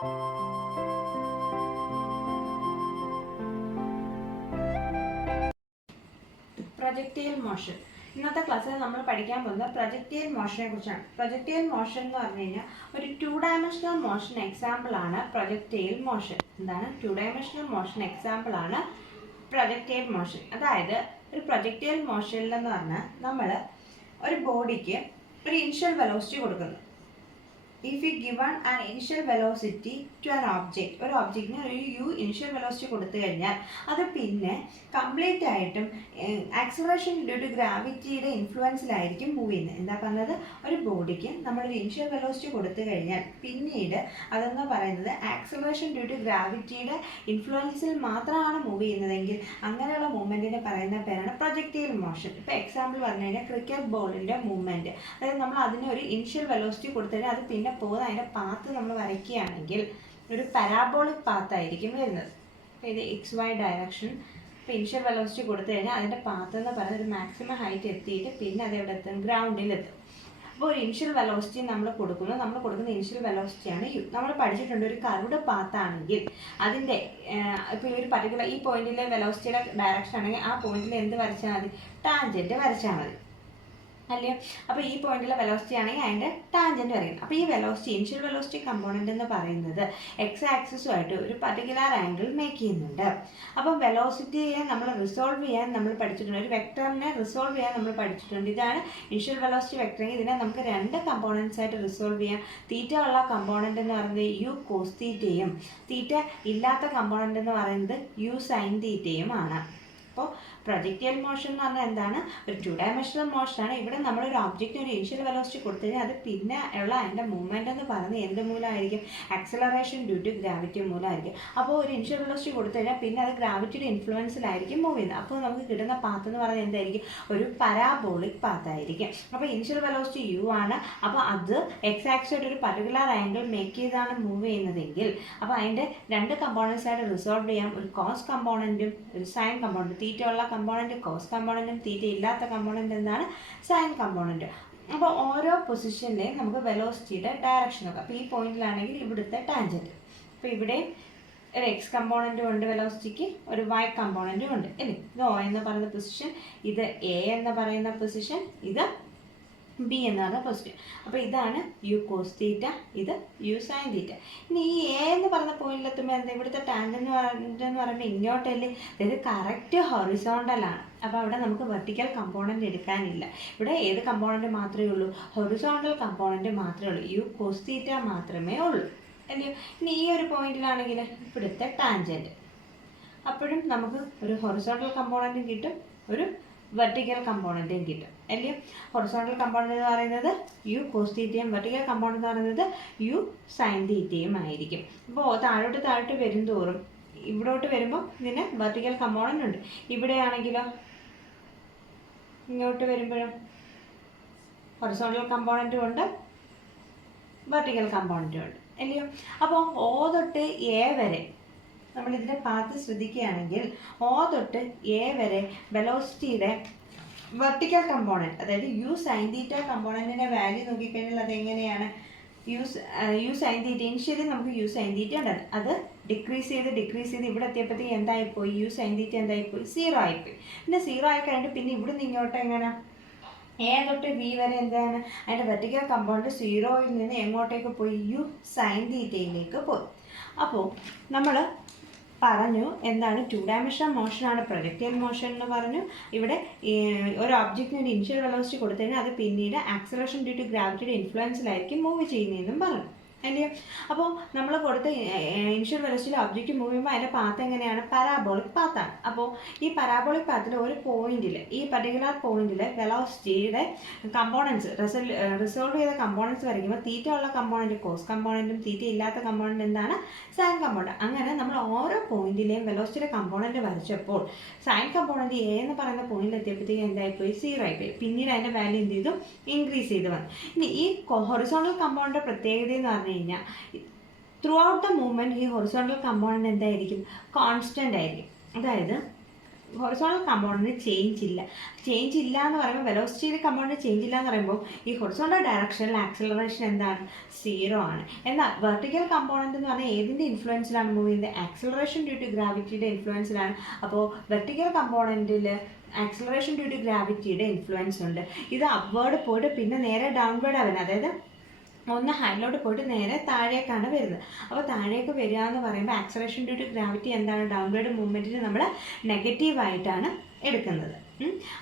Projectile motion. ഇന്നത്തെ ക്ലാസ്സിൽ നമ്മൾ പഠിക്കാൻ പോകുന്നത് പ്രൊജക്റ്റൈൽ മോഷനെ കുറിച്ചാണ്. പ്രൊജക്റ്റൈൽ മോഷൻ എന്ന് പറഞ്ഞു കഴിഞ്ഞാൽ ഒരു 2 ഡയമെൻഷണൽ മോഷൻ എക്സാമ്പിൾ ആണ് പ്രൊജക്റ്റൈൽ മോഷൻ. എന്താണ് 2 ഡയമെൻഷണൽ മോഷൻ എക്സാമ്പിൾ ആണ് പ്രൊജക്റ്റൈൽ മോഷൻ. അതായത് ഒരു പ്രൊജക്റ്റൈൽ മോഷനിൽ എന്ന് പറഞ്ഞാൽ നമ്മൾ ഒരു ബോഡിക്ക് ഒരു ഇനിഷ്യൽ വെലോസിറ്റി കൊടുക്കുന്നു. If we given an initial velocity to an object, ഒരു ഒബ്ജക്റ്റിന് ഒരു u ഇനിഷ്യൽ വെലോസിറ്റി കൊടുത്തു കഴിഞ്ഞാൽ അത് പിന്നെ കംപ്ലീറ്റ് ആയിട്ടും ആക്സിലറേഷൻ ഡ്യൂ ടു ഗ്രാവിറ്റിയുടെ ഇൻഫ്ലുവൻസിലായിരിക്കും മൂവ് ചെയ്യുന്നത്. എന്താ പറഞ്ഞത്, ഒരു ബോഡിക്ക് നമ്മളൊരു ഇനിഷ്യൽ വെലോസിറ്റി കൊടുത്തു കഴിഞ്ഞാൽ പിന്നീട് അതെന്ന് പറയുന്നത് ആക്സിലറേഷൻ ഡ്യൂ ടു ഗ്രാവിറ്റിയുടെ ഇൻഫ്ലുവൻസിൽ മാത്രമാണ് മൂവ് ചെയ്യുന്നതെങ്കിൽ അങ്ങനെയുള്ള മൂവ്മെൻറ്റിനെ പറയുന്ന പേരാണ് പ്രൊജക്റ്റൈൽ മോഷൻ. ഇപ്പോൾ എക്സാമ്പിൾ പറഞ്ഞു കഴിഞ്ഞാൽ ക്രിക്കറ്റ് ബോളിൻ്റെ മൂവ്മെൻറ്റ്, അതായത് നമ്മൾ അതിന് ഒരു ഇനിഷ്യൽ വെലോസിറ്റി കൊടുത്തു കഴിഞ്ഞാൽ അത് പിന്നെ പോകുന്ന അതിൻ്റെ പാത്ത് നമ്മൾ വരയ്ക്കുകയാണെങ്കിൽ ഒരു പാരാബോളിക് പാത്തായിരിക്കും വരുന്നത്. ഇത് XY ഡയറക്ഷൻ. ഇപ്പോൾ ഇനിഷ്യൽ വെലോസിറ്റി കൊടുത്തു കഴിഞ്ഞാൽ അതിൻ്റെ പാത്ത് എന്ന് പറയുന്നത് ഒരു മാക്സിമം ഹൈറ്റ് എത്തിയിട്ട് പിന്നെ അത് എവിടെ എത്തും, ഗ്രൗണ്ടിലെത്തും. അപ്പോൾ ഒരു ഇനിഷ്യൽ വെലോസിറ്റി നമ്മൾ കൊടുക്കുന്ന ഇനിഷ്യൽ വെലോസിറ്റിയാണ് u. നമ്മൾ പഠിച്ചിട്ടുണ്ട് ഒരു കർവ്ഡ് പാത്താണെങ്കിൽ അതിൻ്റെ ഇപ്പോൾ ഈ ഒരു പർട്ടിക്കുലർ ഈ പോയിന്റിലെ വെലോസിറ്റിയുടെ ഡയറക്ഷൻ ആണെങ്കിൽ ആ പോയിന്റിൽ എന്ത് വരച്ചാൽ മതി, ടാൻജൻറ്റ് വരച്ചാൽ മതി അല്ലേ. അപ്പോൾ ഈ പോയിന്റിലെ വെലോസിറ്റി ആണെങ്കിൽ അതിൻ്റെ ടാൻജൻറ്റ് വരയ്ക്കണം. അപ്പോൾ ഈ വെലോസിറ്റി ഇനിഷ്യൽ വെലോസിറ്റി കമ്പോണൻ്റ് എന്ന് പറയുന്നത് എക്സ് ആക്സിസുമായിട്ട് ഒരു പർട്ടിക്കുലർ ആംഗിൾ മേക്ക് ചെയ്യുന്നുണ്ട്. അപ്പം വെലോസിറ്റിയെ നമ്മൾ റിസോൾവ് ചെയ്യാൻ നമ്മൾ പഠിച്ചിട്ടുണ്ട്, ഒരു വെക്ടറിനെ റിസോൾവ് ചെയ്യാൻ നമ്മൾ പഠിച്ചിട്ടുണ്ട്. ഇതാണ് ഇനിഷ്യൽ വെലോസിറ്റി വെക്ടറിങ്. ഇതിനെ നമുക്ക് 2 കമ്പോണൻസ് ആയിട്ട് റിസോൾവ് ചെയ്യാം. തീറ്റ ഉള്ള കമ്പോണൻ്റ് എന്ന് പറയുന്നത് യു കോസ് തീറ്റയും തീറ്റ ഇല്ലാത്ത കമ്പോണൻ്റ് എന്ന് പറയുന്നത് യു സൈൻ തീറ്റയും ആണ്. അപ്പോൾ പ്രൊജക്റ്റൈൽ മോഷൻ എന്ന് പറഞ്ഞാൽ എന്താണ്, ഒരു 2 ഡയമെൻഷണൽ മോഷനാണ്. ഇവിടെ നമ്മളൊരു ഒബ്ജക്റ്റിന് ഒരു ഇനിഷ്യൽ വെലോസിറ്റി കൊടുത്തു കഴിഞ്ഞാൽ അത് പിന്നെ ഉള്ള അതിൻ്റെ മൂവ്മെൻറ്റ് എന്ന് പറയുന്നത് എന്ത് മൂലമായിരിക്കും, ആക്സിലറേഷൻ ഡ്യൂ ടു ഗ്രാവിറ്റി മൂലമായിരിക്കും. അപ്പോൾ ഒരു ഇനിഷ്യൽ വെലോസിറ്റി കൊടുത്തു കഴിഞ്ഞാൽ പിന്നെ അത് ഗ്രാവിറ്റിയുടെ ഇൻഫ്ലുവൻസിലായിരിക്കും മൂവ് ചെയ്യുന്നത്. അപ്പോൾ നമുക്ക് കിട്ടുന്ന പാത്ത് എന്ന് പറയുന്നത് എന്തായിരിക്കും, ഒരു പാരാബോളിക് പാത്തായിരിക്കും. അപ്പോൾ ഇനിഷ്യൽ വെലോസിറ്റി യു ആണ്. അപ്പോൾ അത് എക്സ് ആക്സിസായിട്ട് ഒരു പർട്ടിക്കുലർ ആംഗിൾ മേക്ക് ചെയ്താണ് മൂവ് ചെയ്യുന്നതെങ്കിൽ അപ്പോൾ അതിൻ്റെ 2 കമ്പോണൻസ് ആയിട്ട് റിസോൾവ് ചെയ്യാം. ഒരു കോസ് കമ്പോണൻറ്റും ഒരു സൈൻ കമ്പോണൻറ്റും. തീറ്റ ഉള്ള കമ്പോണൻറ്റ് കോസ് കമ്പോണൻറ്റും തീറ്റ ഇല്ലാത്ത കമ്പോണൻറ്റ് എന്താണ്, സൈൻ കമ്പോണൻറ്റ്. അപ്പോൾ ഓരോ പൊസിഷനിലെയും നമുക്ക് വെലോസിറ്റിയുടെ ഡയറക്ഷൻ നോക്കാം. അപ്പോൾ ഈ പോയിന്റിലാണെങ്കിൽ ഇവിടുത്തെ ടാൻജൻറ്റ്. അപ്പോൾ ഇവിടെ ഒരു എക്സ് കമ്പോണൻറ്റും ഉണ്ട് വെലോസിറ്റിക്ക്, ഒരു വൈ കമ്പോണൻറ്റും ഉണ്ട് അല്ലേ. ഇത് O എന്ന് പറയുന്ന പൊസിഷൻ, ഇത് A എന്ന് പറയുന്ന പൊസിഷൻ, ഇത് B എന്ന് പറയുന്ന പൊസിഷൻ. അപ്പോൾ ഇതാണ് യു കോസ് തീറ്റ, ഇത് യു സൈൻ തീറ്റ. ഇനി ഈ A എന്ന് പറയുന്ന പോയിന്റിലെത്തുമ്പോൾ എന്താ, ഇവിടുത്തെ ടാൻജൻറ്റ് എന്ന് പറയുമ്പോൾ ഇങ്ങോട്ടല്ലേ, ഇത് കറക്റ്റ് ഹൊറിസോണ്ടലാണ്. അപ്പോൾ അവിടെ നമുക്ക് വെർട്ടിക്കൽ കമ്പോണൻറ്റ് എടുക്കാനില്ല. ഇവിടെ ഏത് കമ്പോണൻറ്റ് മാത്രമേ ഉള്ളൂ, ഹൊറിസോണ്ടൽ കമ്പോണൻറ്റ് മാത്രമേ ഉള്ളൂ, യു കോസ് തീറ്റ മാത്രമേ ഉള്ളൂ അല്ലയോ. ഇനി ഈ ഒരു പോയിന്റിലാണെങ്കിൽ ഇവിടുത്തെ ടാൻജൻറ്റ്, അപ്പോഴും നമുക്ക് ഒരു ഹൊറിസോണ്ടൽ കമ്പോണൻറ്റും കിട്ടും, ഒരു വെർട്ടിക്കൽ കമ്പോണൻറ്റും കിട്ടും അല്ലേ. ഹൊറിസോണ്ടൽ കമ്പോണൻറ്റ് എന്ന് പറയുന്നത് യു കോസ് തീറ്റയും വെർട്ടിക്കൽ കമ്പോണൻറ്റ് എന്ന് പറയുന്നത് യു സൈൻ തീറ്റയും ആയിരിക്കും. അപ്പോൾ താഴോട്ട് വരും തോറും ഇവിടോട്ട് വരുമ്പോൾ ഇതിന് വെർട്ടിക്കൽ കമ്പോണൻറ്റ് ഉണ്ട്. ഇവിടെയാണെങ്കിലോ ഇങ്ങോട്ട് വരുമ്പോഴും ഹൊറിസോണ്ടൽ കമ്പോണൻറ്റും ഉണ്ട്, വെർട്ടിക്കൽ കമ്പോണൻറ്റും ഉണ്ട് അല്ലയോ. അപ്പോൾ O തൊട്ട് A വരെ നമ്മളിതിൻ്റെ പാത്ത് ശ്രദ്ധിക്കുകയാണെങ്കിൽ O തൊട്ട് A വരെ വെലോസിറ്റിയുടെ വെർട്ടിക്കൽ കമ്പോണൻറ്റ്, അതായത് യു സൈൻ തീറ്റ കമ്പോണൻറ്റിൻ്റെ വാല്യൂ നോക്കിക്കഴിഞ്ഞാൽ അതെങ്ങനെയാണ്, യു സൈൻ തീറ്റ ഇനിഷ്യലി നമുക്ക് യു സൈൻ തീറ്റ ഉണ്ടായിരുന്നു, അത് ഡിക്രീസ് ചെയ്ത് ഇവിടെ എത്തിയപ്പോഴത്തേക്ക് എന്തായിപ്പോയി, യു സൈൻ തീറ്റ എന്തായിപ്പോയി, 0 ആയിപ്പോയി. പിന്നെ 0 ആയി കഴിഞ്ഞിട്ട് പിന്നെ ഇവിടെ നിന്ന് ഇങ്ങോട്ട് എങ്ങനെ A തൊട്ട് B വരെ എന്താണ്, അതിൻ്റെ വെർട്ടിക്കൽ കമ്പോണൻറ്റ് 0യിൽ നിന്ന് എങ്ങോട്ടേക്ക് പോയി, യു സൈൻ തീറ്റയിലേക്ക് പോയി. അപ്പോൾ നമ്മൾ പറഞ്ഞു എന്താണ് 2 ഡയമെൻഷണൽ മോഷനാണ് പ്രൊജക്റ്റൈൽ മോഷൻ എന്ന് പറഞ്ഞു. ഇവിടെ ഒരു ഒബ്ജക്റ്റിന് ഒരു ഇനിഷ്യൽ വെലോസിറ്റി കൊടുത്തു കഴിഞ്ഞാൽ അത് പിന്നീട് ആക്സിലറേഷൻ ഡ്യൂ ടു ഗ്രാവിറ്റിയുടെ ഇൻഫ്ലുവൻസിലായിരിക്കും മൂവ് ചെയ്യുന്നതെന്നും പറഞ്ഞു അല്ലേ. അപ്പോൾ നമ്മൾ കൊടുത്ത ഇനിഷ്യൽ വെലോസിറ്റിയിൽ ഒബ്ജക്റ്റ് മൂവ് ചെയ്യുമ്പോൾ അതിൻ്റെ പാത്ത് എങ്ങനെയാണ്, പാരാബോളിക് പാത്താണ്. അപ്പോൾ ഈ പാരാബോളിക് പാത്തിൽ ഒരു പോയിന്റിൽ, ഈ പർട്ടിക്കുലർ പോയിന്റിൽ വെലോസിറ്റിയുടെ കമ്പോണൻസ് റിസോൾവ് ചെയ്ത കമ്പോണൻസ് വരയ്ക്കുമ്പോൾ തീറ്റ ഉള്ള കമ്പോണൻറ്റ് കോസ് കമ്പോണൻറ്റും തീറ്റ ഇല്ലാത്ത കമ്പോണൻറ്റ് എന്താണ്, സൈൻ കമ്പോണൻറ്റ്. അങ്ങനെ നമ്മൾ ഓരോ പോയിന്റിലെയും വെലോസിറ്റിയുടെ കമ്പോണൻറ്റ് വരച്ചപ്പോൾ സൈൻ കമ്പോണൻറ്റ് A എന്ന് പറയുന്ന പോയിന്റിൽ എത്തിയപ്പോഴത്തേക്ക് എന്തായിപ്പോയി, 0 ആയിപ്പോയി. പിന്നീട് അതിൻ്റെ വാല്യൂ എന്ത് ചെയ്തു, ഇൻക്രീസ് ചെയ്ത് വന്നു. ഇനി ഈ ഹൊറിസോണ്ടൽ കമ്പോണൻറ്റ് പ്രത്യേകത എന്ന് പറഞ്ഞു കഴിഞ്ഞാൽ ത്രൂ ഔട്ട് ദ മൂവ്മെൻറ്റ് ഈ ഹൊറിസോണ്ടൽ കമ്പോണൻറ്റ് എന്തായിരിക്കും, കോൺസ്റ്റൻ്റ് ആയിരിക്കും. അതായത് ഹൊറിസോണ്ടൽ കമ്പോണൻറ്റ് ചേഞ്ച് ഇല്ല എന്ന് പറയുമ്പോൾ വെലോസിറ്റിയുടെ കമ്പോണൻറ്റ് ചേഞ്ച് ഇല്ല എന്ന് പറയുമ്പോൾ ഈ ഹൊറിസോണ്ടൽ ഡയറക്ഷനിൽ ആക്സിലറേഷൻ എന്താണ് 0 ആണ്. എന്നാൽ വെർട്ടിക്കൽ കമ്പോണൻറ്റ് എന്ന് പറഞ്ഞാൽ ഏതിൻ്റെ ഇൻഫ്ലുവൻസിലാണ് മൂവ് ചെയ്യുന്നത്? ആക്സിലറേഷൻ ഡ്യൂ ടു ഗ്രാവിറ്റിയുടെ ഇൻഫ്ലുവൻസിലാണ്. അപ്പോൾ വെർട്ടിക്കൽ കമ്പോണൻറ്റിൽ ആക്സിലറേഷൻ ഡ്യൂ ടു ഗ്രാവിറ്റിയുടെ ഇൻഫ്ലുവൻസ് ഉണ്ട്. ഇത് അപ്വേർഡ് പോയിട്ട് പിന്നെ നേരെ ഡൗൺവേർഡാണ് വരുന്നത്. അതായത് ഒന്ന് ഹൈലോട്ട് പോയിട്ട് നേരെ താഴേക്കാണ് വരുന്നത്. അപ്പോൾ താഴേക്ക് വരിക എന്ന് പറയുമ്പോൾ ആക്സലറേഷൻ ഡ്യൂ ടു ഗ്രാവിറ്റി എന്താണ്? ഡൗൺവേർഡ് മൂവ്മെൻറ്റിന് നമ്മൾ നെഗറ്റീവായിട്ടാണ് എടുക്കുന്നത്.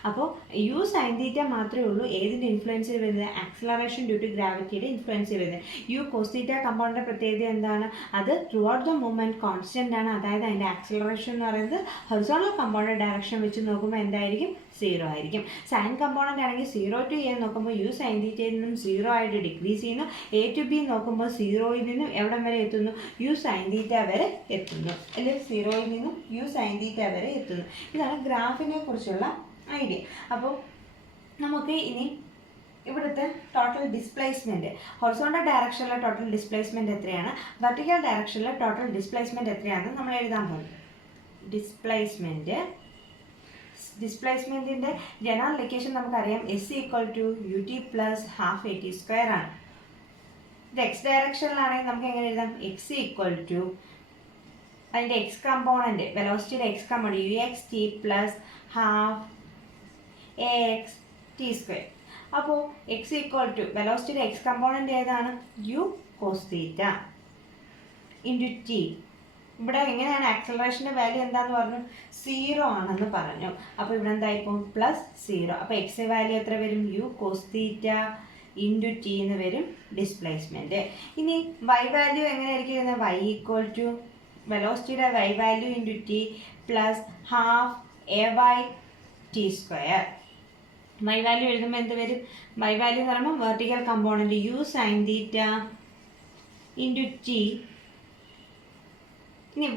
അപ്പോൾ യു സൈൻ തീറ്റ മാത്രമേ ഉള്ളൂ ഏതിൻ്റെ ഇൻഫ്ലുവൻസിൽ വരുന്നത്? ആക്സിലറേഷൻ ഡ്യൂ ടു ഗ്രാവിറ്റിയുടെ ഇൻഫ്ലുവൻസിൽ വരുന്നത്. യു കോസ് തീറ്റ കമ്പോണൻ്റെ പ്രത്യേകത എന്താണ്? അത് through out the movement constant ആണ്. അതായത് അതിൻ്റെ ആക്സിലറേഷൻ എന്ന് പറയുന്നത് ഹൊറിസോണ്ടൽ കമ്പോണൻ്റ് ഡയറക്ഷൻ വെച്ച് നോക്കുമ്പോൾ എന്തായിരിക്കും? 0 ആയിരിക്കും. സൈൻ കമ്പോണൻ്റ് ആണെങ്കിൽ 0 to a നോക്കുമ്പോൾ യു സൈൻ തീറ്റയിൽ നിന്നും 0 ആയിട്ട് ഡിക്രീസ് ചെയ്യുന്നു. a to b നോക്കുമ്പോൾ 0യിൽ നിന്നും എവിടം വരെ എത്തുന്നു? യു സൈൻ തീറ്റ വരെ എത്തുന്നു. അല്ലെങ്കിൽ 0യിൽ നിന്നും യു സൈൻ തീറ്റ വരെ എത്തുന്നു. ഇതാണ് ഗ്രാഫിനെ കുറിച്ചുള്ള ഐഡിയ. അപ്പോൾ നമുക്ക് ഇനി ഇവിടുത്തെ ടോട്ടൽ ഡിസ്പ്ലേസ്മെൻറ്റ്, ഹൊറിസോണ്ടൽ ഡയറക്ഷനിലെ ടോട്ടൽ ഡിസ്പ്ലേസ്മെൻറ്റ് എത്രയാണ്, വെർട്ടിക്കൽ ഡയറക്ഷനിലെ ടോട്ടൽ ഡിസ്പ്ലേസ്മെൻറ്റ് എത്രയാണെന്ന് നമ്മൾ എഴുതാൻ പോകും. ഡിസ്പ്ലേസ്മെൻറ്റിൻ്റെ ജനറൽ ഇക്വേഷൻ നമുക്കറിയാം. S equal to u t plus half a t square ആണ്. ഇത് എക്സ് ഡയറക്ഷനിലാണെങ്കിൽ നമുക്ക് എങ്ങനെ എഴുതാം? എക്സ് ഈക്വൽ ടു അതിൻ്റെ എക്സ് കമ്പോണൻറ്റ്, വെലോസിറ്റിയുടെ x component u x t plus half a x t square. അപ്പോൾ എക്സ് ഈക്വൽ ടു വെലോസിറ്റിയുടെ എക്സ് കമ്പോണൻറ്റ് ഏതാണ്? U cos theta into T. ഇവിടെ എങ്ങനെയാണ് ആക്സലറേഷൻ്റെ വാല്യൂ എന്താണെന്ന് പറഞ്ഞു? 0 ആണെന്ന് പറഞ്ഞു. അപ്പോൾ ഇവിടെ എന്തായിപ്പോൾ? +0. അപ്പോൾ എക്സ് വാല്യൂ എത്ര വരും? U cos theta into t എന്ന് വരും ഡിസ്പ്ലേസ്മെൻറ്റ്. ഇനി വൈ വാല്യൂ എങ്ങനെയായിരിക്കും വരുന്നത്? വൈ ഈക്വൽ ടു വെലോസിറ്റിയുടെ y value into t plus half a y t square. Y value എഴുതുമ്പോൾ എന്ത് വരും? വൈ വാല്യൂ എന്ന് പറയുമ്പോൾ vertical component u sine theta into t. ഇനി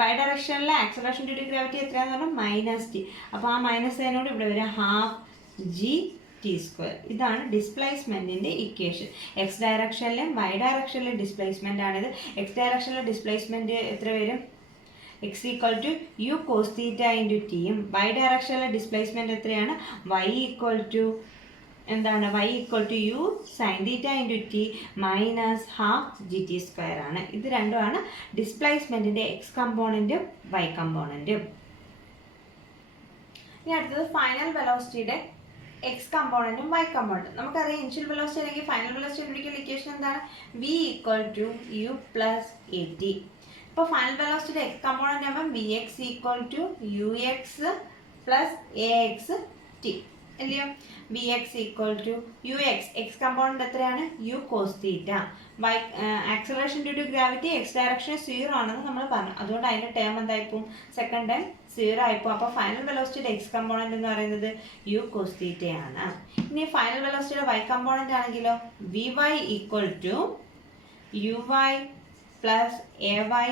വൈ ഡയറക്ഷനിലെ ആക്സലറേഷൻ ഡ്യൂ ടു ഗ്രാവിറ്റി എത്രയാണെന്ന് പറഞ്ഞാൽ -t. അപ്പോൾ ആ മൈനസ് അതിനോട് ഇവിടെ വരും ഹാഫ് ജി ടി സ്ക്വയർ. ഇതാണ് ഡിസ്പ്ലേസ്മെൻറ്റിൻ്റെ ഇക്വേഷൻ. എക്സ് ഡയറക്ഷനിലും വൈ ഡയറക്ഷനിലും ഡിസ്പ്ലേസ്മെൻ്റ് ആണിത്. എക്സ് ഡയറക്ഷനിലെ ഡിസ്പ്ലേസ്മെൻറ്റ് എത്ര വരും? X equal to u cos theta into ടിയും വൈ ഡയറക്ഷനിലെ ഡിസ്പ്ലേസ്മെൻറ്റ് എത്രയാണ്? വൈ ഈക്വൽ ടു എന്താണ്? Y equal to u sine theta into t minus half g t square ആണ്. ഇത് രണ്ടുമാണ് ഡിസ്പ്ലേസ്മെൻറ്റിൻ്റെ എക്സ് കമ്പോണൻറ്റും വൈ കമ്പോണൻറ്റും. ഇനി അടുത്തത് ഫൈനൽ വെലോസിറ്റിയുടെ എക്സ് കമ്പോണൻറ്റും വൈ കമ്പോണൻറ്റും. നമുക്കറിയാം ഇനിഷ്യൽ വെലോസിറ്റി അല്ലെങ്കിൽ ഫൈനൽ വെലോസിറ്റി കണ്ടുപിടിക്കുന്ന ഇക്വേഷൻ എന്താണ്? V equal to u plus a t. ഇപ്പോൾ ഫൈനൽ വെലോസിറ്റിയുടെ എക്സ് കമ്പോണൻറ്റ് ആകുമ്പോൾ v x equal to u x plus a x t അല്ലയോ? V x equal to u x, x component എത്രയാണ്? U cos theta. Y acceleration due to gravity x direction 0 ആണെന്ന് നമ്മൾ പറഞ്ഞു. അതുകൊണ്ട് അതിൻ്റെ term എന്തായിപ്പോവും? Second time 0 ആയിപ്പോവും. അപ്പോൾ final വെലോസിറ്റിയുടെ x component എന്ന് പറയുന്നത് യു കോസ് തീറ്റയാണ്. ഇനി ഫൈനൽ വെലോസിറ്റിയുടെ വൈ കമ്പോണൻറ്റ് ആണെങ്കിലോ v y equal to u y plus a y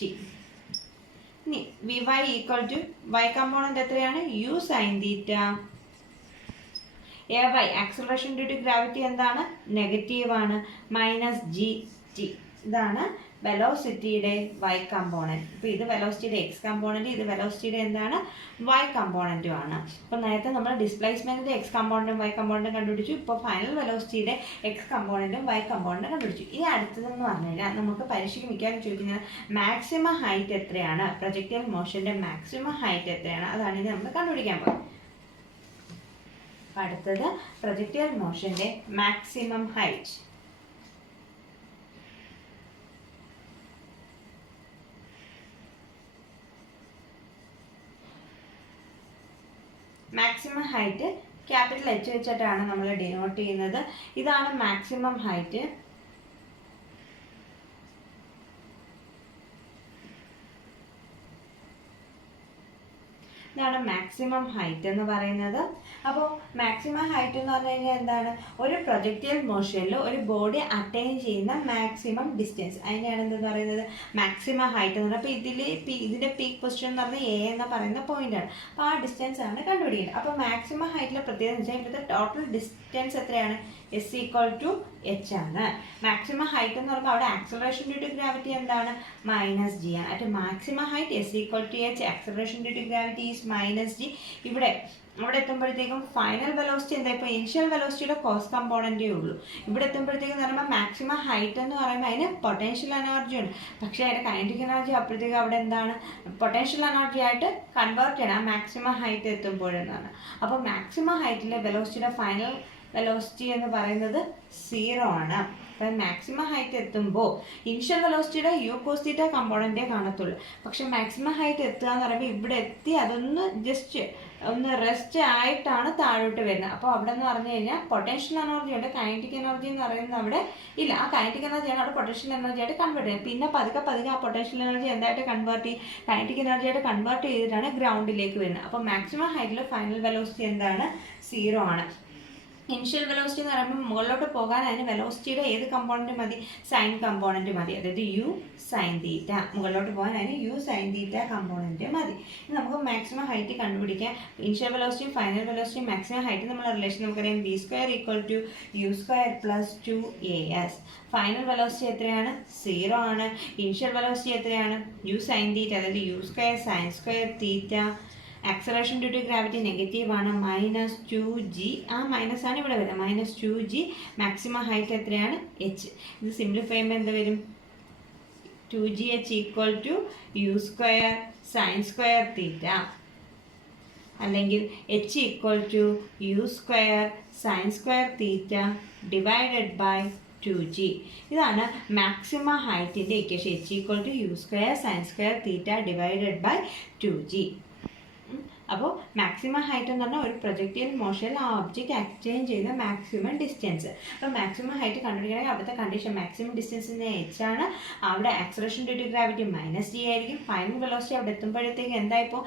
t. ഇനി v y equal to y component എത്രയാണ്? U sine theta. A y acceleration due to gravity എന്താണ്? നെഗറ്റീവാണ്, -gt. ഇതാണ് വെലോസിറ്റിയുടെ y component. ഇപ്പോൾ ഇത് വെലോസിറ്റിയുടെ x component, ഇത് വെലോസിറ്റിയുടെ എന്താണ്? വൈ കമ്പോണൻറ്റും ആണ്. അപ്പോൾ നേരത്തെ നമ്മൾ ഡിസ്പ്ലേസ്മെൻറ്റിൻ്റെ എക്സ് കമ്പോണൻറ്റും വൈ കമ്പോണൻറ്റും കണ്ടുപിടിച്ചു. ഇപ്പോൾ ഫൈനൽ വെലോസിറ്റിയുടെ എക്സ് കമ്പോണൻറ്റും വൈ കമ്പോണൻറ്റും കണ്ടുപിടിച്ചു. ഇനി അടുത്തതെന്ന് പറഞ്ഞു കഴിഞ്ഞാൽ നമുക്ക് പരീക്ഷയ്ക്ക് മിക്കവാറും ചോദിക്കുന്നത് മാക്സിമം ഹൈറ്റ് എത്രയാണ്? പ്രൊജക്ടൈൽ മോഷൻ്റെ മാക്സിമം ഹൈറ്റ് എത്രയാണ്? അതാണ് ഇത് നമ്മൾ കണ്ടുപിടിക്കാൻ പോകുന്നത്. അടുത്തത് പ്രൊജക്ടൈൽ മോഷൻ്റെ maximum height. Maximum height capital h വെച്ചിട്ടാണ് നമ്മൾ ഡിനോട്ട് ചെയ്യുന്നത്. ഇതാണ് മാക്സിമം ഹൈറ്റ്. ഇതാണ് മാക്സിമം ഹൈറ്റ് എന്ന് പറയുന്നത്. അപ്പോൾ മാക്സിമം ഹൈറ്റ് എന്ന് പറഞ്ഞു കഴിഞ്ഞാൽ എന്താണ്? ഒരു പ്രൊജക്ടൈൽ മോഷനിൽ ഒരു ബോഡി അറ്റൈൻ ചെയ്യുന്ന മാക്സിമം ഡിസ്റ്റൻസ്, അതിനെയാണ് എന്തെന്ന് പറയുന്നത്? മാക്സിമം ഹൈറ്റ് എന്ന് പറയുന്നത്. അപ്പോൾ ഇതിൻ്റെ പീക്ക് പൊസിഷൻ എന്ന് പറഞ്ഞാൽ എ എന്ന് പറയുന്ന പോയിന്റാണ്. അപ്പോൾ ആ ഡിസ്റ്റൻസ് ആണ് കണ്ടുപിടിക്കുന്നത്. അപ്പോൾ മാക്സിമം ഹൈറ്റിലെ പ്രത്യേകത എന്ന് വെച്ചാൽ ഇവിടുത്തെ ടോട്ടൽ ഡിസ്റ്റൻസ് എത്രയാണ്? എസ് ഈക്വൽ ടു എച്ച് ആണ്. മാക്സിമം ഹൈറ്റ് എന്ന് പറയുമ്പോൾ അവിടെ ആക്സലറേഷൻ ഡ്യൂ ടു ഗ്രാവിറ്റി എന്താണ്? മൈനസ് ജി ആണ്. At maximum height s equal to h, acceleration due to gravity is minus g. അവിടെ എത്തുമ്പോഴത്തേക്കും ഫൈനൽ വെലോസിറ്റി എന്താ? ഇപ്പോൾ ഇനിഷ്യൽ വെലോസിറ്റിയുടെ കോസ് കമ്പോണൻറ്റേ ഉള്ളൂ. ഇവിടെ എത്തുമ്പോഴത്തേക്കും എന്ന് പറയുമ്പോൾ മാക്സിമം ഹൈറ്റ് എന്ന് പറയുമ്പോൾ അതിന് പൊട്ടൻഷ്യൽ എനർജി ഉണ്ട്. പക്ഷേ അതിൻ്റെ കൈനറ്റിക് എനർജി അപ്പോഴത്തേക്കും അവിടെ എന്താണ്? പൊട്ടൻഷ്യൽ എനർജി ആയിട്ട് കൺവേർട്ട് ചെയ്യണം ആ മാക്സിമം ഹൈറ്റ് എത്തുമ്പോഴെന്നാണ്. അപ്പോൾ മാക്സിമം ഹൈറ്റിലെ വെലോസിറ്റിയുടെ ഫൈനൽ വെലോസിറ്റി എന്ന് പറയുന്നത് 0 ആണ്. അപ്പം മാക്സിമം ഹൈറ്റ് എത്തുമ്പോൾ ഇനിഷ്യൽ വെലോസിറ്റിയുടെ യു കോസ് തീറ്റ കമ്പോണൻറ്റേ കാണത്തുള്ളൂ. പക്ഷെ മാക്സിമം ഹൈറ്റ് എത്തുക എന്ന് പറയുമ്പോൾ ഇവിടെ എത്തി അതൊന്ന് ജസ്റ്റ് ഒന്ന് റെസ്റ്റ് ആയിട്ടാണ് താഴോട്ട് വരുന്നത്. അപ്പോൾ അവിടെ എന്ന് പറഞ്ഞു കഴിഞ്ഞാൽ പൊട്ടൻഷ്യൽ എനർജി ഉണ്ട്, കൈനറ്റിക് എനർജി എന്ന് പറയുന്നത് അവിടെ ഇല്ല. ആ കൈനറ്റിക് എനർജിയാണ് അവിടെ പൊട്ടൻഷ്യൽ എനർജി ആയിട്ട് കൺവേർട്ട് ചെയ്യുന്നത്. പിന്നെ പതുക്കെ ആ പൊട്ടൻഷ്യൽ എനർജി എന്തായിട്ട് കൺവേർട്ട് ചെയ്യും? കൈനറ്റിക് എനർജി ആയിട്ട് കൺവേർട്ട് ചെയ്തിട്ടാണ് ഗ്രൗണ്ടിലേക്ക് വരുന്നത്. അപ്പോൾ മാക്സിമം ഹൈറ്റിൽ ഫൈനൽ വെലോസിറ്റി എന്താണ്? 0 ആണ്. ഇനിഷ്യൽ വെലോസിറ്റി എന്ന് പറയുമ്പോൾ മുകളിലോട്ട് പോകാൻ അതിന് വെലോസിറ്റിയുടെ ഏത് കമ്പോണൻറ്റ് മതി? സൈൻ കമ്പോണൻറ്റ് മതി. അതായത് യു സൈൻ തീറ്റ. മുകളിലോട്ട് പോകാൻ അതിന് യു സൈൻ തീറ്റ കമ്പോണൻറ്റ് മതി. ഇനി നമുക്ക് മാക്സിമം ഹൈറ്റ് കണ്ടുപിടിക്കാം. ഇനിഷ്യൽ വെലോസിറ്റിയും ഫൈനൽ വെലോസിറ്റിയും മാക്സിമം ഹൈറ്റ് നമ്മൾ റിലേഷൻ നമുക്കറിയാം. V square equal to u square plus 2as. Final velocity എത്രയാണ്? 0 ആണ്. ഇനിഷ്യൽ വെലോസിറ്റി എത്രയാണ്? യു സൈൻ തീറ്റ, അതായത് u square sine square theta. Acceleration due to gravity negative ആണ്, -2g. ആ മൈനസ് ആണ് ഇവിടെ വരുന്നത്, -2g. മാക്സിമം ഹൈറ്റ് എത്രയാണ്? എച്ച്. ഇത് സിംപ്ലിഫൈ ചെയ്യുമ്പോൾ എന്ത് വരും? 2gh equal to u square sine square തീറ്റ, അല്ലെങ്കിൽ h equal to u square sine square theta divided by 2g. ഇതാണ് മാക്സിമം ഹൈറ്റിൻ്റെ ഇക്വേഷൻ. H equal to u square sine square theta divided by 2g. അപ്പോൾ maximum height എന്ന് പറഞ്ഞാൽ ഒരു projectile മോഷനിൽ ആ ഒബ്ജക്റ്റ് എക്സ്ചേഞ്ച് ചെയ്ത മാക്സിമം ഡിസ്റ്റൻസ്. അപ്പോൾ മാക്സിമം ഹൈറ്റ് കണ്ടുപിടിക്കണമെങ്കിൽ അവിടുത്തെ കണ്ടീഷൻ മാക്സിമം ഡിസ്റ്റൻസിൻ്റെ എച്ച് ആണ്. അവിടെ acceleration due to gravity -g ആയിരിക്കും. ഫൈനൽ വെലോസിറ്റി അവിടെ എത്തുമ്പോഴത്തേക്ക് എന്തായിപ്പോൾ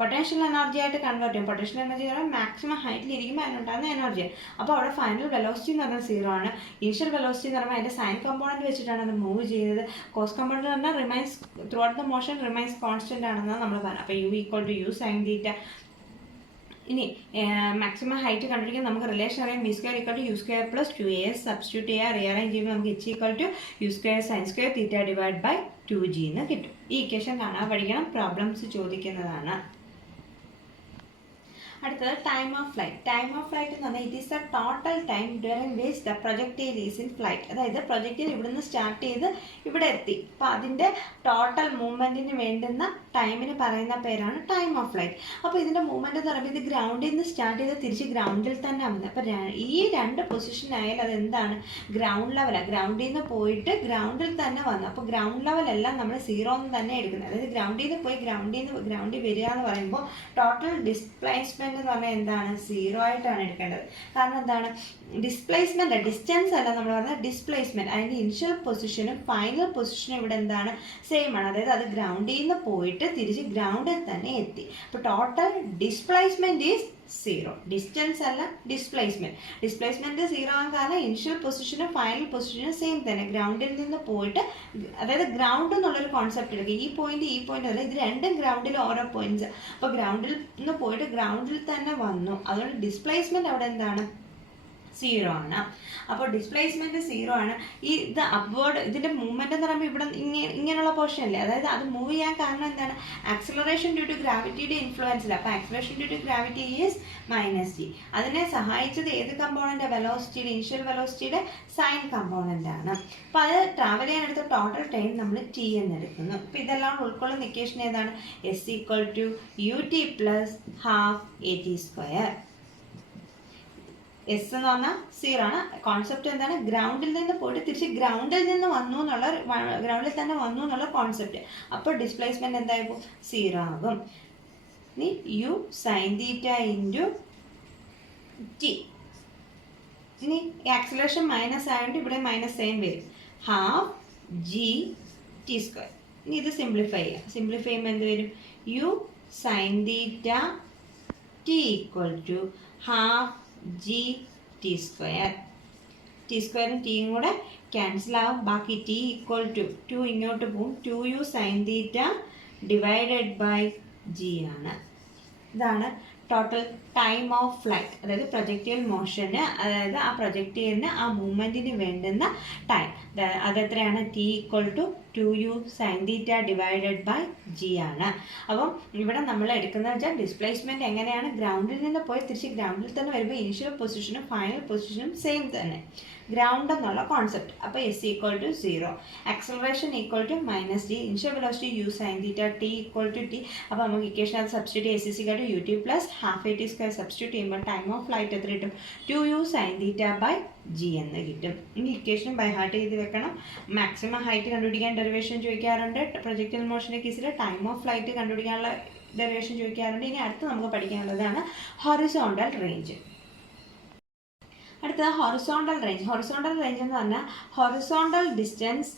പൊട്ടൻഷ്യൽ എനർജി ആയിട്ട് കൺവേർട്ട് ചെയ്യും. പൊട്ടൻഷ്യൽ എനർജി എന്ന് പറയുമ്പോൾ മാക്സിമം ഹൈറ്റിൽ ഇരിക്കുമ്പോൾ അതിനുണ്ടാകുന്ന എനർജി. അപ്പോൾ അവിടെ ഫൈനൽ വെലോസിറ്റി എന്ന് പറഞ്ഞാൽ 0 ആണ്. ഇനിഷ്യൽ വെലോസിറ്റി എന്ന് പറയുമ്പോൾ അതിൻ്റെ സൈൻ കമ്പോണൻറ്റ് വെച്ചിട്ടാണ് അത് മൂവ് ചെയ്യുന്നത്. കോസ് കമ്പോണൻറ്റ് എന്ന് പറഞ്ഞാൽ remains throughout the motion remains constant ആണെന്നാണ് നമ്മൾ പറഞ്ഞത്. അപ്പോൾ u equal to u sine theta. ഇനി മാക്സിമം ഹൈറ്റ് കണ്ടുപിടിക്കാൻ നമുക്ക് റിലേഷൻ അറിയാം. V square equal to u square plus 2as. Substitute ചെയ്യുക, റീഅറേഞ്ച് ചെയ്യുമ്പോൾ നമുക്ക് h equal to u square sine square theta divide by 2g എന്ന് കിട്ടും. ഈ ഇക്വേഷൻ കാണാൻ പഠിക്കണം, പ്രോബ്ലംസ് ചോദിക്കുന്നതാണ്. അടുത്തത് time of flight. Time of flight എന്ന് പറഞ്ഞാൽ it is the total time during which the projectile is in flight. അതായത് പ്രൊജക്റ്റൈൽ ഇവിടുന്ന് സ്റ്റാർട്ട് ചെയ്ത് ഇവിടെ എത്തി. അപ്പോൾ അതിൻ്റെ ടോട്ടൽ മൂവ്മെൻറ്റിന് വേണ്ടുന്ന ടൈമിന് പറയുന്ന പേരാണ് ടൈം ഓഫ് ഫ്ലൈറ്റ്. അപ്പോൾ ഇതിൻ്റെ മൂവ്മെൻറ്റ് എന്ന് പറയുമ്പോൾ ഇത് ഗ്രൗണ്ടിൽ നിന്ന് സ്റ്റാർട്ട് ചെയ്ത് തിരിച്ച് ഗ്രൗണ്ടിൽ തന്നെ വന്നത്. അപ്പോൾ ഈ രണ്ട് പൊസിഷൻ ആയാലും അത് എന്താണ്? ഗ്രൗണ്ട് ലെവലാണ്. ഗ്രൗണ്ടിൽ നിന്ന് പോയിട്ട് ഗ്രൗണ്ടിൽ തന്നെ വന്നു. അപ്പോൾ ഗ്രൗണ്ട് ലെവലെല്ലാം നമ്മൾ 0 എന്ന് തന്നെ എടുക്കുന്നത്. അതായത് ഗ്രൗണ്ടിൽ നിന്ന് പോയി ഗ്രൗണ്ടിൽ വരിക എന്ന് പറയുമ്പോൾ ടോട്ടൽ ഡിസ്പ്ലേസ്മെൻറ്റ് എന്ന് പറഞ്ഞാൽ എന്താണ്? 0 ആയിട്ടാണ് എടുക്കേണ്ടത്. കാരണം എന്താണ്? ഡിസ്പ്ലേസ്മെന്റ്, ഡിസ്റ്റൻസ് അല്ല നമ്മൾ പറഞ്ഞാൽ ഡിസ്പ്ലേസ്മെന്റ്. അതിൻ്റെ ഇനിഷ്യൽ പൊസിഷനും ഫൈനൽ പൊസിഷനും ഇവിടെ എന്താണ്? സെയിം ആണ്. അതായത് അത് ഗ്രൗണ്ടിൽ നിന്ന് പോയിട്ട് തിരിച്ച് ഗ്രൗണ്ടിൽ തന്നെ എത്തി. അപ്പോൾ ടോട്ടൽ ഡിസ്പ്ലേസ്മെന്റ് ഈസ് 0. ഡിസ്റ്റൻസ് അല്ല, ഡിസ്പ്ലേസ്മെന്റ്. ഡിസ്പ്ലേസ്മെന്റ് 0 ആകാൻ കാരണം ഇനിഷ്യൽ പൊസിഷനും ഫൈനൽ പൊസിഷനും സെയിം തന്നെ. ഗ്രൗണ്ടിൽ നിന്ന് പോയിട്ട്, അതായത് ഗ്രൗണ്ട് എന്നുള്ളൊരു കോൺസെപ്റ്റ് എടുക്കുക. ഈ പോയിന്റ് അല്ല, ഇത് രണ്ടും ഗ്രൗണ്ടിൽ ഓരോ പോയിന്റ്സ്. അപ്പോൾ ഗ്രൗണ്ടിൽ നിന്ന് പോയിട്ട് ഗ്രൗണ്ടിൽ തന്നെ വന്നു. അതുകൊണ്ട് ഡിസ്പ്ലേസ്മെന്റ് അവിടെ എന്താണ്? 0 ആണ്. അപ്പോൾ ഡിസ്പ്ലേസ്മെന്റ് 0 ആണ്. ഇത് അപ്വേർഡ്, ഇതിന്റെ മൂവ്മെന്റ് എന്ന് പറയുമ്പോൾ ഇവിടെ ഇങ്ങനെയുള്ള പോർഷൻ അല്ലേ, അതായത് അത് മൂവ് ചെയ്യാൻ കാരണം എന്താണ്? ആക്സലറേഷൻ ഡ്യൂ ടു ഗ്രാവിറ്റിയുടെ ഇൻഫ്ലുവൻസിൽ. അപ്പോൾ acceleration due to gravity is -g. അതിനെ സഹായിച്ചത് ഏത് കമ്പോണന്റ്? വെലോസിറ്റിയുടെ, ഇനിഷ്യൽ വെലോസിറ്റിയുടെ സൈൻ കമ്പോണന്റ് ആണ്. അപ്പോൾ അത് ട്രാവൽ ചെയ്യാൻ എടുത്ത ടോട്ടൽ ടൈം നമ്മൾ t എന്ന് എടുക്കുന്നു. അപ്പോൾ ഇതെല്ലാം ഉൾക്കൊള്ളുന്ന ഇക്വേഷൻ ഏതാണ്? s equal to ut plus ½ at². S എന്ന് പറഞ്ഞാൽ 0 ആണ്. കോൺസെപ്റ്റ് എന്താണ്? ഗ്രൗണ്ടിൽ നിന്ന് പോയിട്ട് തിരിച്ച് ഗ്രൗണ്ടിൽ തന്നെ വന്നു എന്നുള്ള കോൺസെപ്റ്റ്. അപ്പോൾ ഡിസ്പ്ലേസ്മെന്റ് എന്തായാലും 0 ആകും. ഇനി u sine theta into t. ഇനി ആക്സിലറേഷൻ മൈനസ് ആയതുകൊണ്ട് ഇവിടെ മൈനസ് സൈൻ വരും. ½ g t². ഇനി ഇത് സിംപ്ലിഫൈ ചെയ്യാം. സിംപ്ലിഫൈ ചെയ്യുമ്പോൾ എന്ത് വരും? U sine theta t equal to ½ g t². t² ടിയും കൂടെ ക്യാൻസൽ ആവും. ബാക്കി t ഈക്വൽ ടു 2 ഇങ്ങോട്ട് പോവും. 2u sine theta divided by g ആണ്. ഇതാണ് ടോട്ടൽ ടൈം ഓഫ് ഫ്ലൈറ്റ്, അതായത് പ്രൊജക്റ്റൈൽ മോഷന്, അതായത് ആ പ്രൊജക്റ്റൈലിന് ആ മൂവ്മെൻറ്റിന് വേണ്ടുന്ന ടൈം അതെത്രയാണ്? t = 2u sin θ divided by g ആണ്. അപ്പം ഇവിടെ നമ്മൾ എടുക്കുന്നത് വെച്ചാൽ ഡിസ്പ്ലേസ്മെൻറ്റ് എങ്ങനെയാണ്? ഗ്രൗണ്ടിൽ നിന്ന് പോയി തിരിച്ച് ഗ്രൗണ്ടിൽ തന്നെ വരുമ്പോൾ ഇനിഷ്യൽ പൊസിഷനും ഫൈനൽ പൊസിഷനും സെയിം തന്നെ, ഗ്രൗണ്ട് എന്നുള്ള കോൺസെപ്റ്റ്. അപ്പോൾ s = 0, acceleration = -g, initial velocity u sin θ, t = t. അപ്പോൾ നമുക്ക് ഇക്വേഷൻ അത് സബ്സ്റ്റിറ്റ്യൂട്ട് s = ut + ½ സബ്സ്റ്റിറ്റ്യൂട്ട് ചെയ്യുമ്പോൾ ടൈം ഓഫ് ഫ്ലൈറ്റ് എത്ര കിട്ടും? 2u sin θ g എന്ന് കിട്ടും. ഈ ഇക്വേഷൻ ബൈ ഹാർട്ട് ചെയ്ത് വെക്കണം. മാക്സിമം ഹൈറ്റ് കണ്ടുപിടിക്കാൻ ഡെറിവേഷൻ ചോദിക്കാറുണ്ട്. പ്രൊജക്റ്റൈൽ മോഷൻ്റെ കേസിൽ ടൈം ഓഫ് ഫ്ലൈറ്റ് കണ്ടുപിടിക്കാനുള്ള ഡെറിവേഷൻ ചോദിക്കാറുണ്ട്. ഇനി അടുത്ത് നമുക്ക് പഠിക്കാനുള്ളതാണ് ഹൊറിസോണ്ടൽ റേഞ്ച്. അടുത്തത് ഹൊറിസോണ്ടൽ റേഞ്ച്. ഹൊറിസോണ്ടൽ റേഞ്ച് എന്ന് പറഞ്ഞാൽ ഹൊറിസോണ്ടൽ ഡിസ്റ്റൻസ്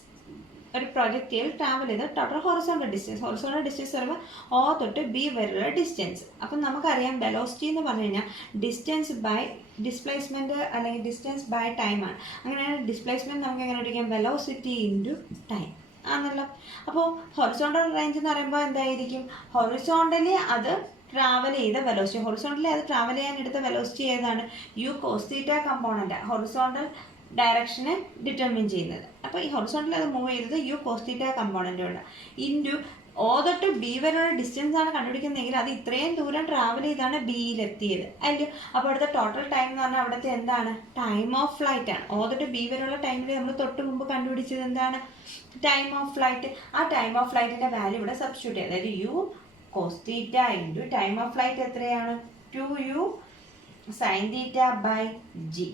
ഒരു പ്രൊജക്റ്റൈൽ ട്രാവൽ ചെയ്ത് total horizontal distance. Horizontal distance പറയുമ്പോൾ O തൊട്ട് B വരെയുള്ള ഡിസ്റ്റൻസ്. അപ്പം നമുക്കറിയാം വെലോസിറ്റി എന്ന് പറഞ്ഞു കഴിഞ്ഞാൽ ഡിസ്റ്റൻസ് ബൈ ഡിസ്പ്ലേസ്മെൻറ്റ് അല്ലെങ്കിൽ ഡിസ്റ്റൻസ് ബൈ ടൈമാണ്. അങ്ങനെയാണ് ഡിസ്പ്ലേസ്മെൻറ്റ് നമുക്ക് എങ്ങനെ പഠിക്കാം? വെലോസിറ്റി ഇൻറ്റു ടൈം ആണല്ലോ. അപ്പോൾ ഹൊറിസോണ്ടൽ റേഞ്ച് എന്ന് പറയുമ്പോൾ എന്തായിരിക്കും? ഹൊറിസോണ്ടലി അത് ട്രാവൽ ചെയ്ത വെലോസിറ്റി, ഹൊറിസോണ്ടലി അത് ട്രാവൽ ചെയ്യാൻ എടുത്ത വെലോസിറ്റി ഏതാണ്? u cos θ കമ്പോണൻ്റ് ഹൊറിസോണ്ടൽ ഡയറക്ഷനെ ഡിറ്റർമിൻ ചെയ്യുന്നത്. അപ്പോൾ ഈ ഹൊറിസോണ്ടൽ അത് മൂവ് ചെയ്തത് u cos θ കമ്പോണൻ്റ് ഉണ്ട് ഇൻറ്റു O തൊട്ട് B വരെയുള്ള ഡിസ്റ്റൻസ് ആണ് കണ്ടുപിടിക്കുന്നതെങ്കിൽ അത് ഇത്രയും ദൂരം ട്രാവൽ ചെയ്താണ് ബിയിലെത്തിയത് അല്ലേ. അപ്പോൾ അവിടുത്തെ ടോട്ടൽ ടൈം എന്ന് പറഞ്ഞാൽ അവിടുത്തെ എന്താണ്? ടൈം ഓഫ് ഫ്ലൈറ്റ് ആണ്. O തൊട്ട് B വരെയുള്ള ടൈമിൽ നമ്മൾ തൊട്ട് മുമ്പ് കണ്ടുപിടിച്ചത് എന്താണ്? Time of flight. ആ ടൈം ഓഫ് ഫ്ലൈറ്റിൻ്റെ വാല്യൂ ഇവിടെ സബ്സ്റ്റിറ്റ്യൂട്ട് ചെയ്യുക, അതായത് u cos θ into time of flight എത്രയാണ്? 2u sin θ by g.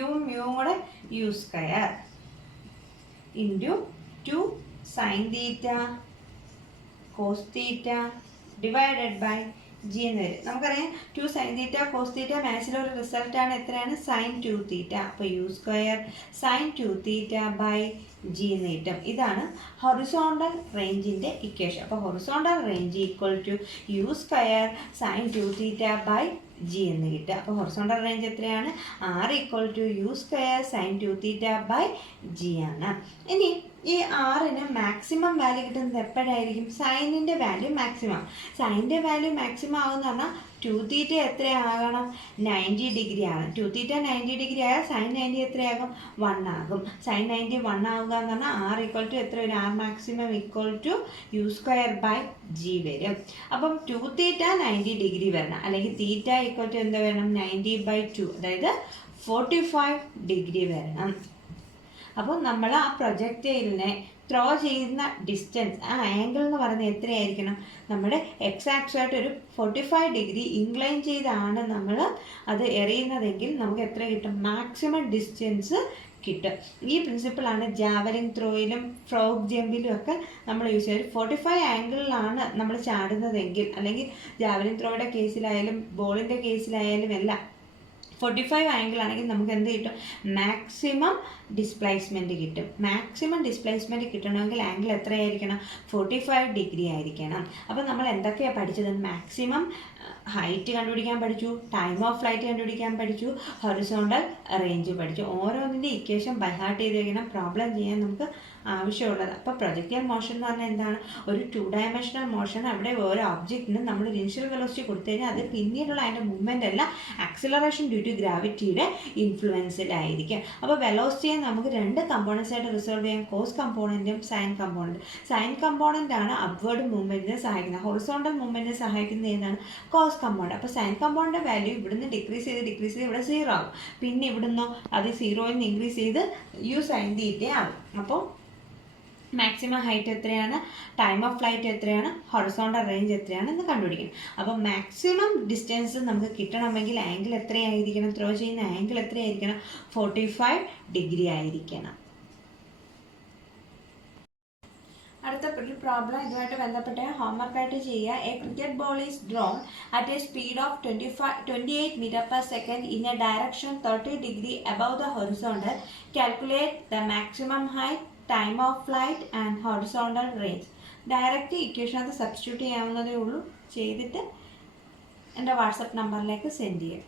യും കൂടെ u² into 2 sin θ cos θ divided by g എന്ന് വരും. നമുക്കറിയാം 2 sin θ cos θ മാത്സിലൊരു റിസൾട്ടാണ് എത്രയാണ്? sin 2θ. അപ്പോൾ u² sin 2θ ബൈ g എന്ന് കിട്ടും. ഇതാണ് ഹൊറിസോണ്ടൽ റേഞ്ചിൻ്റെ ഇക്വേഷൻ. അപ്പോൾ horizontal range = u² sin 2θ by g എന്ന് കിട്ടുക. അപ്പോൾ ഹൊറിസോണ്ടൽ റേഞ്ച് എത്രയാണ്? r = u² sin 2θ by g ആണ്. ഇനി ഈ ആറിന് മാക്സിമം വാല്യൂ കിട്ടുന്നത് എപ്പോഴായിരിക്കും? സൈനിൻ്റെ വാല്യൂ മാക്സിമം. സൈനിൻ്റെ വാല്യൂ മാക്സിമം ആകുമെന്ന് പറഞ്ഞാൽ 2θ എത്രയാകണം? 90 ഡിഗ്രി ആകണം. 2θ 90 ഡിഗ്രി ആയാൽ സൈൻ 90 എത്രയാകും? 1 ആകും. സൈൻ 90 1 ആവുക എന്ന് പറഞ്ഞാൽ r = എത്ര വരും? r maximum = u² by g വരും. അപ്പം 2θ 90 ഡിഗ്രി വരണം, അല്ലെങ്കിൽ θ = എന്താ വരണം? 90/2, അതായത് 45 ഡിഗ്രി വരണം. അപ്പോൾ നമ്മൾ ആ പ്രൊജക്റ്റൈലിനെ ത്രോ ചെയ്യുന്ന ഡിസ്റ്റൻസ്, ആ ആംഗിൾ എന്ന് പറയുന്നത് എത്രയായിരിക്കണം? നമ്മുടെ എക്സ് ആക്സുമായിട്ട് ഒരു 45 ഡിഗ്രി ഇൻക്ലൈൻ ചെയ്താണ് നമ്മൾ അത് എറിയുന്നതെങ്കിൽ നമുക്ക് എത്ര കിട്ടും? മാക്സിമം ഡിസ്റ്റൻസ് കിട്ടും. ഈ പ്രിൻസിപ്പിളാണ് ജാവലിൻ ത്രോയിലും ഫ്രോഗ് ജമ്പിലും ഒക്കെ നമ്മൾ യൂസ് ചെയ്യുന്നത്. 45 ആംഗിളിലാണ് നമ്മൾ ചാടുന്നതെങ്കിൽ, അല്ലെങ്കിൽ ജാവലിൻ ത്രോയുടെ കേസിലായാലും ബോളിൻ്റെ കേസിലായാലും എല്ലാം 45 ആംഗിൾ ആണെങ്കിൽ നമുക്ക് എന്ത് കിട്ടും? മാക്സിമം ഡിസ്പ്ലേസ്മെൻറ്റ് കിട്ടും. മാക്സിമം ഡിസ്പ്ലേസ്മെൻറ്റ് കിട്ടണമെങ്കിൽ ആംഗിൾ എത്രയായിരിക്കണം? 45 ഡിഗ്രി ആയിരിക്കണം. അപ്പോൾ നമ്മൾ എന്തൊക്കെയാണ് പഠിച്ചത്? മാക്സിമം ഹൈറ്റ് കണ്ടുപിടിക്കാൻ പഠിച്ചു, ടൈം ഓഫ് ഫ്ലൈറ്റ് കണ്ടുപിടിക്കാൻ പഠിച്ചു, ഹൊറിസോണ്ടൽ റേഞ്ച് പഠിച്ചു. ഓരോന്നിൻ്റെ ഇക്വേഷൻ ബൈ ഹാർട്ട് ചെയ്ത് വയ്ക്കണം, പ്രോബ്ലം ചെയ്യാൻ നമുക്ക് ആവശ്യമുള്ളത്. അപ്പോൾ പ്രൊജക്റ്റൈൽ മോഷൻ എന്ന് പറഞ്ഞാൽ എന്താണ്? ഒരു 2 ഡയമെൻഷണൽ മോഷൻ. അവിടെ ഓരോ ഒബ്ജക്റ്റിന് നമ്മൾ ഇനിഷ്യൽ വെലോസിറ്റി കൊടുത്തു കഴിഞ്ഞാൽ അത് പിന്നീടുള്ള അതിൻ്റെ മൂവ്മെൻ്റ് എല്ലാം ആക്സിലറേഷൻ ഡ്യൂ ടു ഗ്രാവിറ്റിയുടെ ഇൻഫ്ലുവൻസിലായിരിക്കും. അപ്പോൾ വെലോസിറ്റിയെ നമുക്ക് 2 കമ്പോണൻസ് ആയിട്ട് റിസോൾവ് ചെയ്യാം, കോസ് കമ്പോണൻറ്റും സൈൻ കമ്പോണൻറ്റും. സൈൻ കമ്പോണൻ്റ് ആണ് അപ്വേർഡ് മൂവ്മെൻറ്റിനെ സഹായിക്കുന്നത്. ഹൊറിസോണ്ടൽ മൂവ്മെൻറ്റിനെ സഹായിക്കുന്നത് ഏതാണ്? Cos component. അപ്പോൾ സൈൻ കമ്പോണൻ്റെ വാല്യൂ ഇവിടുന്ന് ഡിക്രീസ് ചെയ്ത് ഇവിടെ 0 ആകും. പിന്നെ ഇവിടുന്ന് അത് 0യിൽ നിന്ന് ഇൻക്രീസ് ചെയ്ത് u sin θ ആകും. അപ്പോൾ മാക്സിമം ഹൈറ്റ് എത്രയാണ്? ടൈം ഓഫ് ഫ്ലൈറ്റ് എത്രയാണ്? ഹൊറിസോണ്ടൽ റേഞ്ച് എത്രയാണ് എന്ന് കണ്ടുപിടിക്കണം. അപ്പോൾ മാക്സിമം ഡിസ്റ്റൻസ് നമുക്ക് കിട്ടണമെങ്കിൽ ആംഗിൾ എത്രയായിരിക്കണം? ത്രോ ചെയ്യുന്ന ആംഗിൾ എത്രയായിരിക്കണം? 45 ഡിഗ്രി ആയിരിക്കണം. അടുത്ത ഒരു പ്രോബ്ലം ഇതുമായിട്ട് ബന്ധപ്പെട്ട ഹോംവർക്കായിട്ട് ചെയ്യുക. A cricket ball is drawn at A speed of 28 meter/second in A direction 30 degree above the horizontal. Calculate the maximum height, time of flight and horizontal range. Direct equation അത് substitute ചെയ്യാവുന്നതേ ഉള്ളൂ. ചെയ്തിട്ട് എൻ്റെ WhatsApp നമ്പറിലേക്ക് send ചെയ്യാം.